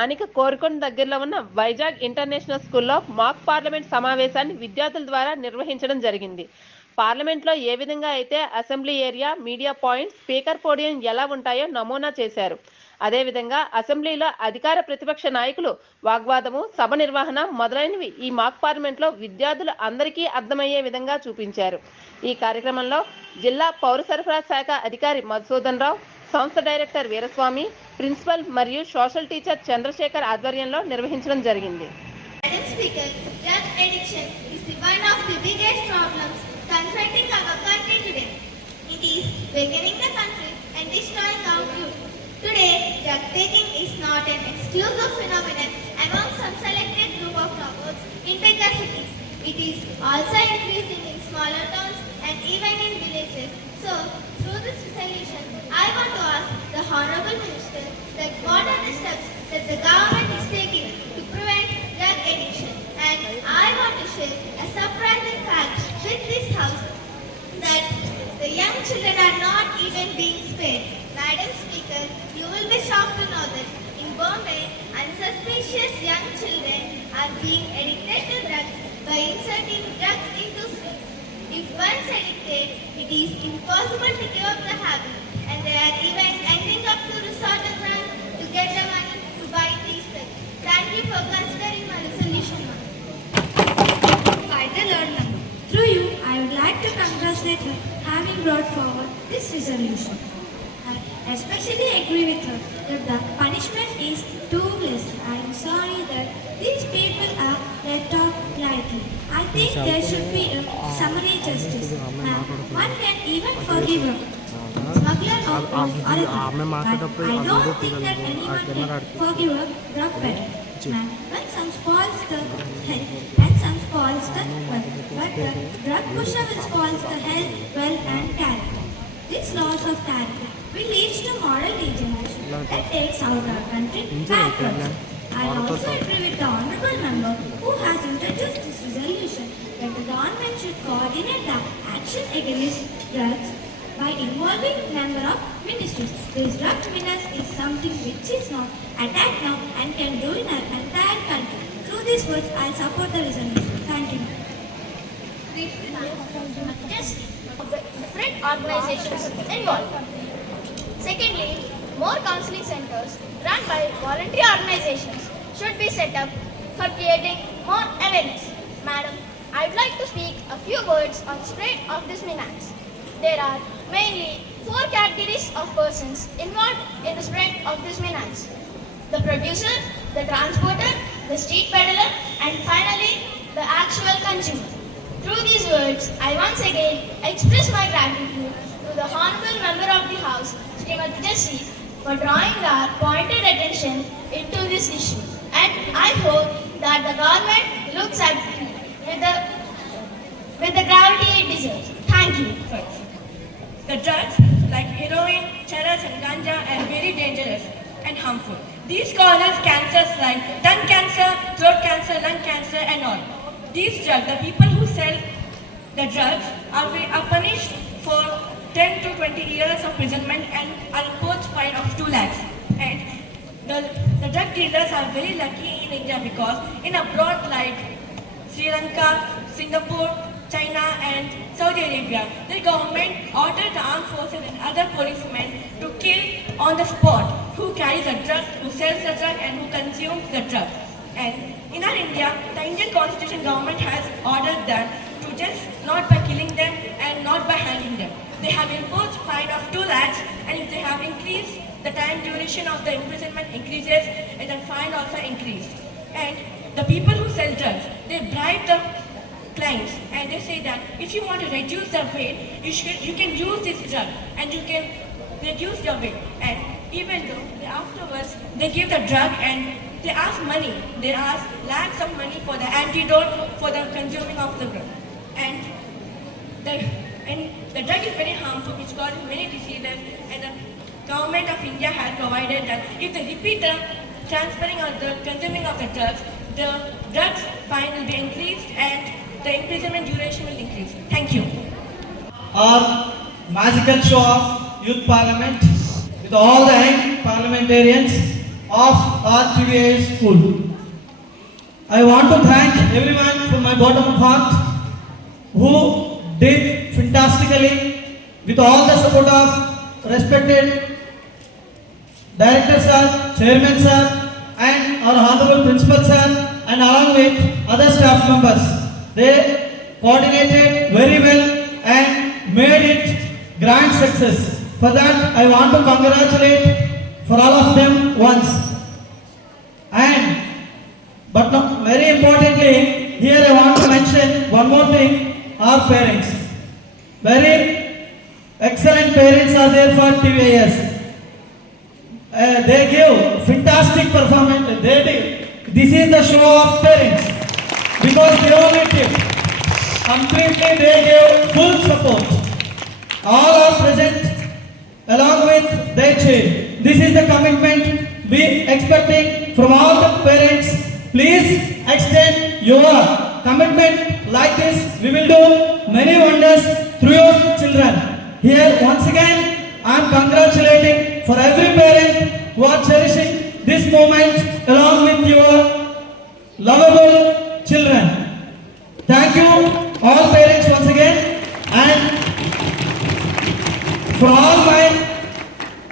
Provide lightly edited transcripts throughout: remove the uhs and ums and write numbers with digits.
స్థానిక కోరుకొండ దగ్గరలో ఉన్న వైజాగ్ ఇంటర్నేషనల్ స్కూల్లో మాక్ పార్లమెంట్ సమావేశాన్ని విద్యార్థుల ద్వారా నిర్వహించడం జరిగింది. పార్లమెంట్లో ఏ విధంగా అయితే assembly area, media point, speaker podium ఎలా ఉంటాయో నమూనా చేశారు. అదేవిధంగా అసెంబ్లీలో అధికార ప్రతిపక్ష నాయకులు వాగ్వాదము, సభ నిర్వహణ మొదలైనవి ఈ మాక్ పార్లమెంట్లో విద్యార్థులు అందరికీ అర్థమయ్యే విధంగా చూపించారు. ఈ కార్యక్రమంలో జిల్లా పౌర సరఫరా శాఖ అధికారి మధుసూదన్ రావు, సంస్థ డైరెక్టర్ వీరస్వామి, ప్రిన్సిపల్ మరియు సోషల్ టీచర్ చంద్రశేఖర్ ఆధ్వర్యంలో నిర్వహించడం జరిగింది. Madam Speaker, drug addiction is one of the biggest problems confronting our country today. It is weakening the country and destroying our youth. Today, drug taking is not an exclusive phenomenon among some selected group of toppers in bigger cities. It is also increasing in smaller towns and even in villages. So, through this resolution, I want to ask the Honorable Minister that what are the steps that the government is taking to prevent drug addiction. And I want to share a surprising fact with this house that the young children are not even being spared. Madam Speaker, you will be shocked to know that in Bombay, unsuspicious young children are being addicted to drugs by inserting drugs into sweets. If once addicted, it is impossible to give up the habit, and they are even ending up to resort to crime to get the money to buy these drugs. Thank you for considering my resolution. By the Lord Member, through you, I would like to congratulate her having brought forward this resolution. I especially agree with her that the punishment is too less. I am sorry that these people are let off lightly. I think there should be a summary justice. Now, one can even forgive a smuggler of drugs or a thief. But I don't think that anyone can forgive a drug peddler. Now, when some spoils the health and some spoils the wealth, but the drug pusher will spoil the health, wealth and character. This loss of character will lead to moral degeneration that takes out our country backwards. I also agree with the Honourable Member who has introduced this resolution that the government should coordinate the action against drugs by involving member of ministries. This drug menace is something which is not attacked now and can do in our entire country. Through these words, I support the resolution. Thank you. Just the different organizations involved. Secondly, more counseling centers run by voluntary organizations should be set up for creating more awareness. Madam, I would like to speak a few words on spread of this menace. There are mainly 4 categories of persons involved in the spread of this menace: the producer, the transporter, the street peddler, and finally the actual consumer. Through these words, I once again express my gratitude to the Honourable Member of the House, Srimati Jessie, for drawing our pointed attention into this issue. And I hope that the government looks at it with the gravity it deserves. Thank you. The drugs like heroin, charas and ganja are very dangerous and harmful. These causes cancers like tongue cancer, throat cancer, lung cancer and all. These drugs, the people who sell the drugs are punished for 10 to 20 years of imprisonment and are imposed fine of 2 lakhs. And the drug dealers are very lucky in India because in abroad like Sri Lanka, Singapore, China and Saudi Arabia, the government ordered the armed forces and other policemen to kill on the spot who carries the drug, who sells the drug and who consumes the drug. And in our India, the Indian Constitution government has ordered them to just not by killing them and not by hanging them. They have imposed fine of 2 lakhs, and if they have increased the time duration of the imprisonment increases and the fine also increased. And the people who sell drugs, they bribe the clients and they say that if you want to reduce the weight, you can use this drug and you can reduce your weight. And even though afterwards they give the drug and they ask money, they ask lakhs of money for the antidote for the consuming of the drug. And the drug is very harmful, which causes many diseases, and the government of India has provided that if they repeat the transferring or the consuming of the drugs fine will be increased and the imprisonment duration will increase. Thank you. Our magical show of youth parliament with all the young parliamentarians of our TVA school. I want to thank everyone from my bottom of heart who did fantastically with all the support of respected Director Sir, Chairman Sir, and our Honorable Principal Sir, and along with other staff members. They coordinated very well and made it grand success. For that, I want to congratulate for all of them once. But no, very importantly, here I want to mention one more thing, our parents. Very excellent parents are there for TVS. They give fantastic performance. This is the show of parents because they own it. Completely they give full support. All are present along with their child. This is the commitment we expecting from all the parents. Please extend your commitment like this. We will do many wonders through your children. Here once again I am congratulating for every parent who are cherishing this moment along with your lovable children. Thank you all parents once again, and for all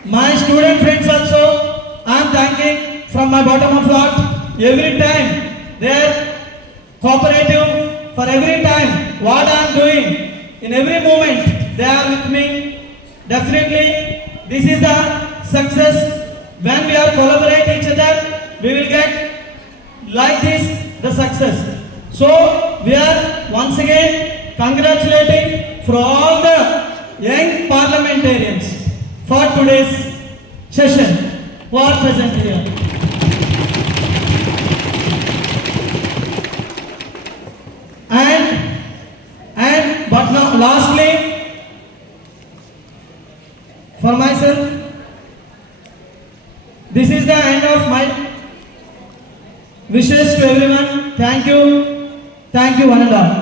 my student friends also I am thanking from my bottom of heart. Every time they are cooperative, for every time what I am doing, in every moment they are with me. Definitely this is the success. When we are collaborate each other, we will get like this the success. So we are once again congratulating for all the young parliamentarians for today's session who are present here. But now lastly, for myself, this is the end of my wishes to everyone. Thank you one and all.